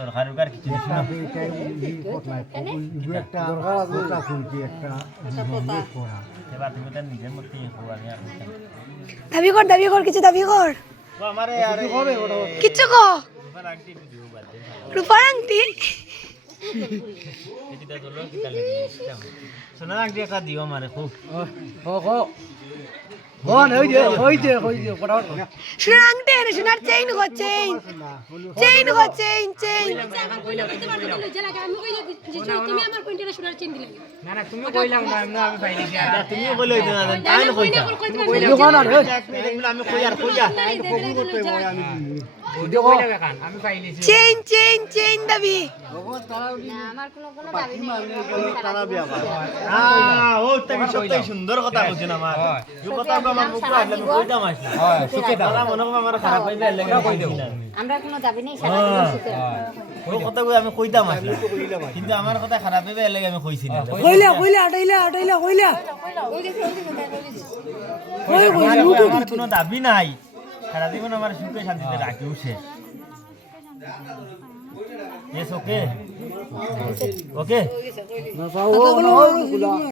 দরকার কিছু না এবার তুমি তো নিজের মধ্যে দাবি কর কিছু দাবি কর আমারে আরে কিচ্ছু কো রূপার আংটি এটা তো লোক কিটা লাগে সোনার আংটি একটা দিও আমারে খুব সোনার আংটি না সোনার চেইন গো চেইন তুমি কইলাম না আমি পাইনি তুমি কইলে হইতো না তাই না কইতা আমি কই আর কই যা আমি পাইনি চেইন দাবি আমার কোনো দাবি নেই ও তুমি সত্যি সুন্দর কথা বলছেন আমার যে কথা আমার মুখে আসলে আমি কইতাম আসলে সুখে দাদা মনে করো আমার খারাপ হইলে লাগে কই দেব আমরা কোনো দাবি নেই সারা জীবন সুখে ও কথা কই আমি কইতাম আসলে কিন্তু আমার কথা খারাপ হইবে লাগে আমি কইছি না কইলা আটাইলা আমার কোনো দাবি নাই সারা জীবন আমার সুখে শান্তিতে রাখিও শেষ Yes, okay. Okay.